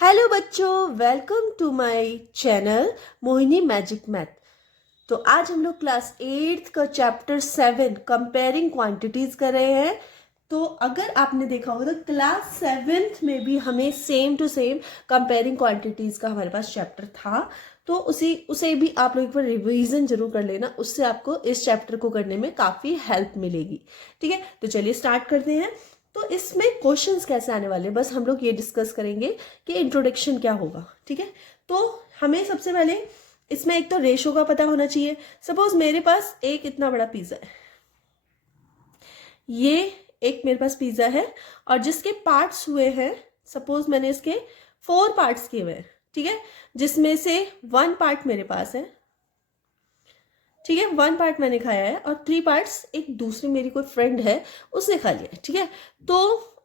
Hello बच्चों, welcome to my channel Mohini magic math. तो आज हम लोग क्लास 8th का चैप्टर 7 कंपेयरिंग क्वांटिटीज कर रहे हैं। तो अगर आपने देखा होगा तो क्लास 7th में भी हमें same to same comparing quantities का हमारे पास चैप्टर था। तो उसे भी आप लोग एक बार रिवीजन जरूर कर लेना, उससे आपको इस चैप्टर को करने में काफ़ी हेल्प मिलेगी। ठीक है, तो चलिए स्टार्ट करते हैं। तो इसमें क्वेश्चंस कैसे आने वाले हैं, बस हम लोग ये डिस्कस करेंगे कि इंट्रोडक्शन क्या होगा। ठीक है, तो हमें सबसे पहले इसमें एक तो रेशो का पता होना चाहिए। सपोज मेरे पास एक इतना बड़ा पिज्जा है, ये एक मेरे पास पिज्जा है और जिसके पार्ट्स हुए हैं, सपोज मैंने इसके 4 पार्ट्स किए हुए हैं। ठीक है, जिसमें से 1 पार्ट मेरे पास है। ठीक है, 1 पार्ट मैंने खाया है और 3 पार्ट्स एक दूसरी मेरी कोई फ्रेंड है उसने खा लिया है। ठीक है, तो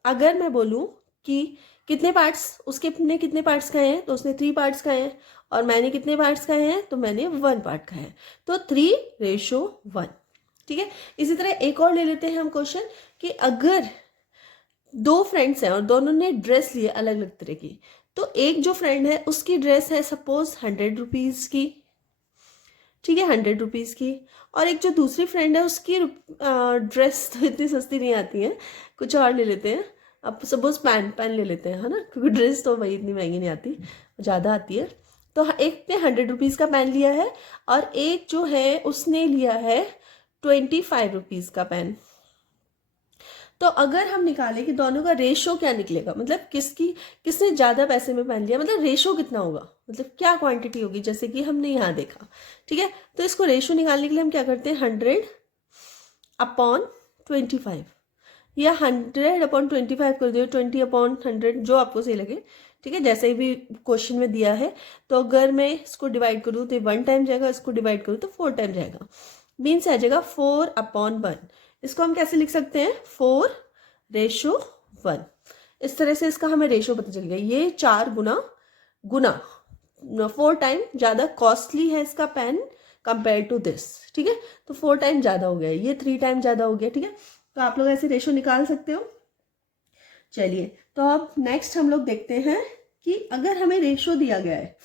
अगर मैं बोलूं कि कितने पार्ट्स, उसके ने कितने पार्ट्स खाए हैं, तो उसने 3 पार्ट्स खाए हैं और मैंने कितने पार्ट्स खाए हैं, तो मैंने 1 पार्ट खाया है। तो 3:1। ठीक है, इसी तरह एक और ले लेते हैं हम क्वेश्चन कि अगर 2 फ्रेंड्स हैं और दोनों ने ड्रेस लिए अलग अलग तरह की, तो एक जो फ्रेंड है उसकी ड्रेस है सपोज 100 रुपीज़ की। ठीक है, 100 रुपीज़ की। और एक जो दूसरी फ्रेंड है उसकी ड्रेस तो इतनी सस्ती नहीं आती है, कुछ और ले लेते हैं। अब सपोज पैन ले लेते हैं, है ना, क्योंकि ड्रेस तो भाई इतनी महंगी नहीं आती, ज़्यादा आती है। तो एक ने 100 रुपीज़ का पेन लिया है और एक जो है उसने लिया है 25 रुपीज़ का पेन। तो अगर हम निकालें कि दोनों का रेशो क्या निकलेगा, मतलब किसने ज़्यादा पैसे में पेन लिया, मतलब रेशो कितना होगा, मतलब क्या क्वांटिटी होगी, जैसे कि हमने यहाँ देखा। ठीक है, तो इसको रेशो निकालने के लिए हम क्या करते हैं, 100/25 या 100/25 कर दो, 20/100, जो आपको सही लगे। ठीक है, जैसे भी क्वेश्चन में दिया है। तो अगर मैं इसको डिवाइड करूँ तो 1 टाइम जाएगा, इसको डिवाइड करूँ तो 4 टाइम जाएगा, मीन्स आ जाएगा 4/1। इसको हम कैसे लिख सकते हैं, 4:1। इस तरह से इसका हमें रेशो पता चल गया। ये 4 गुना गुना 4 टाइम ज़्यादा कॉस्टली है इसका पेन कंपेयर टू दिस। ठीक है, तो 4 टाइम ज़्यादा हो गया, ये 3 टाइम ज़्यादा हो गया। ठीक है, तो आप लोग ऐसे रेशो निकाल सकते हो। चलिए, तो अब नेक्स्ट हम लोग देखते हैं कि अगर हमें रेशो दिया गया है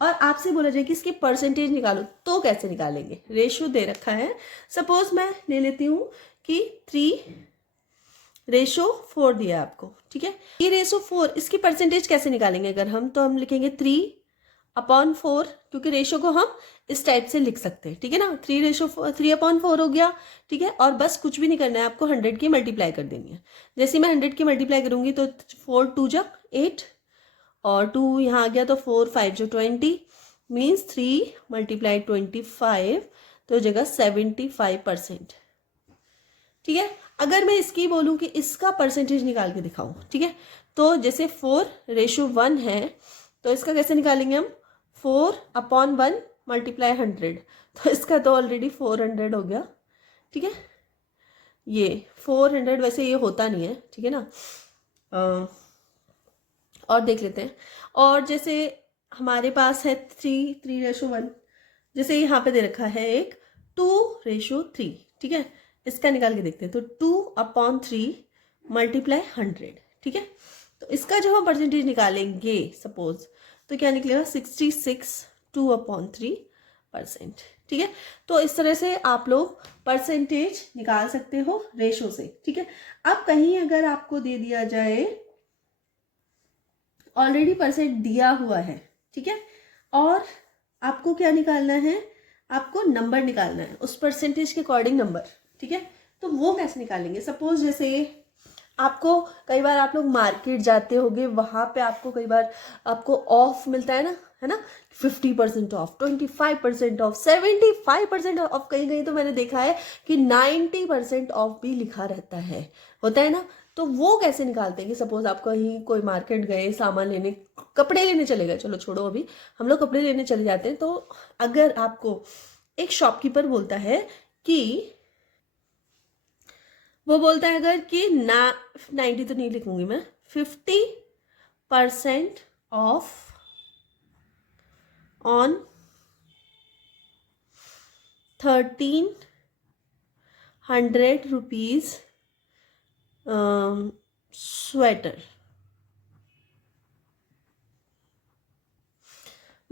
और आपसे बोला जाए कि इसकी परसेंटेज निकालो, तो कैसे निकालेंगे। रेशो दे रखा है, सपोज मैं ले लेती हूँ कि 3:4 दिया है आपको। ठीक है, 3:4, इसकी परसेंटेज कैसे निकालेंगे अगर हम, तो हम लिखेंगे 3/4, क्योंकि रेशो को हम इस टाइप से लिख सकते हैं। ठीक है ना, 3:4 हो गया। ठीक है, और बस कुछ भी नहीं करना है आपको, 100 की मल्टीप्लाई कर देनी है। जैसे मैं 100 की मल्टीप्लाई करूंगी तो 4×2 = 8 और 2 यहाँ आ गया, तो 4×5 = 20, मीन्स 3×25, तो हो जाएगा 75%। ठीक है, अगर मैं इसकी बोलूँ कि इसका परसेंटेज निकाल के दिखाऊं, ठीक है, तो जैसे 4:1 है, तो इसका कैसे निकालेंगे हम, 4/1 × 100, तो इसका तो ऑलरेडी 400 हो गया। ठीक है, ये 400, वैसे ये होता नहीं है। ठीक है ना, और देख लेते हैं। और जैसे हमारे पास है 3:1, जैसे यहाँ पे दे रखा है एक 2:3। ठीक है, इसका निकाल के देखते हैं, तो 2/3 × 100। ठीक है, तो इसका जब हम परसेंटेज निकालेंगे सपोज, तो क्या निकलेगा, 66 2/3%। ठीक है, तो इस तरह से आप लोग परसेंटेज निकाल सकते हो रेशो से। ठीक है, अब कहीं अगर आपको दे दिया जाए, ऑलरेडी परसेंट दिया हुआ है, ठीक है, और आपको क्या निकालना है, आपको नंबर निकालना है उस परसेंटेज के अकॉर्डिंग नंबर। ठीक है, तो वो कैसे निकालेंगे, सपोज जैसे आपको कई बार आप लोग मार्केट जाते होगे, वहां पे आपको कई बार आपको ऑफ मिलता है ना, 50% ऑफ, 25% ऑफ, 75% ऑफ, कहीं कहीं तो मैंने देखा है कि 90% ऑफ भी लिखा रहता है, होता है ना। तो वो कैसे निकालते हैं कि सपोज आप कहीं कोई मार्केट गए, सामान लेने, कपड़े लेने चले गए, चलो छोड़ो, अभी हम लोग कपड़े लेने चले जाते हैं। तो अगर आपको एक शॉपकीपर बोलता है कि, वो बोलता है अगर कि 90 तो नहीं लिखूंगी मैं, 50% ऑफ ऑन 1,300 रुपीज स्वेटर।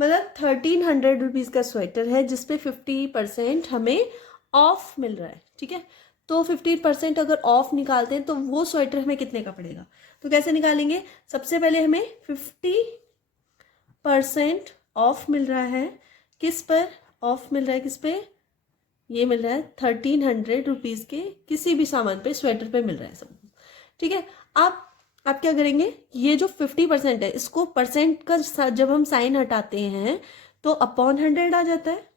मतलब 1300 रुपीज़ का स्वेटर है जिसपे 50% हमें ऑफ मिल रहा है, ठीक है। तो 50% अगर ऑफ निकालते हैं तो वो स्वेटर हमें कितने का पड़ेगा, तो कैसे निकालेंगे, सबसे पहले हमें 50% ऑफ मिल रहा है, किस पर ऑफ मिल रहा है, किस पे, ये मिल रहा है 1300 रुपीज़ के किसी भी सामान पे, स्वेटर पे मिल रहा है सब, ठीक है। आप क्या करेंगे, ये जो 50% है इसको परसेंट का जब हम साइन हटाते हैं तो अपॉन 100 आ जाता है,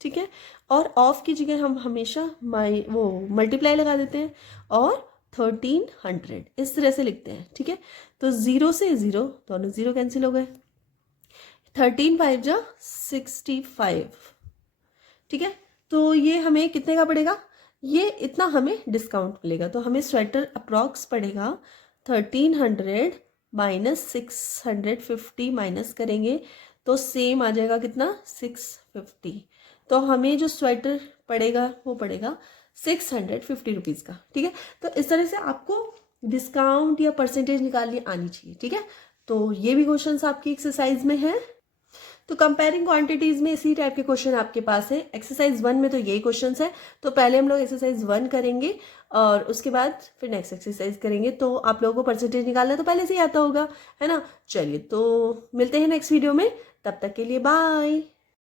ठीक है। और ऑफ की जगह हम हमेशा वो मल्टीप्लाई लगा देते हैं और 1300 इस तरह से लिखते हैं, ठीक है। तो 0 से 0 दोनों 0 कैंसिल हो गए, 13 5 जा 65, ठीक है। तो ये हमें कितने का पड़ेगा, ये इतना हमें डिस्काउंट मिलेगा, तो हमें स्वेटर अप्रॉक्स पड़ेगा 1300 माइनस 650 माइनस करेंगे तो सेम आ जाएगा कितना 650। तो हमें जो स्वेटर पड़ेगा वो पड़ेगा 650 रुपीज़ का, ठीक है। तो इस तरह से आपको डिस्काउंट या परसेंटेज निकालनी आनी चाहिए, ठीक है। तो ये भी क्वेश्चंस आपकी एक्सरसाइज में है। तो कंपेयरिंग क्वांटिटीज में इसी टाइप के क्वेश्चन आपके पास है। एक्सरसाइज 1 में तो यही क्वेश्चन है, तो पहले हम लोग एक्सरसाइज 1 करेंगे और उसके बाद फिर नेक्स्ट एक्सरसाइज करेंगे। तो आप लोगों को परसेंटेज निकालना तो पहले से ही आता होगा, है ना। चलिए तो मिलते हैं नेक्स्ट वीडियो में, तब तक के लिए बाय।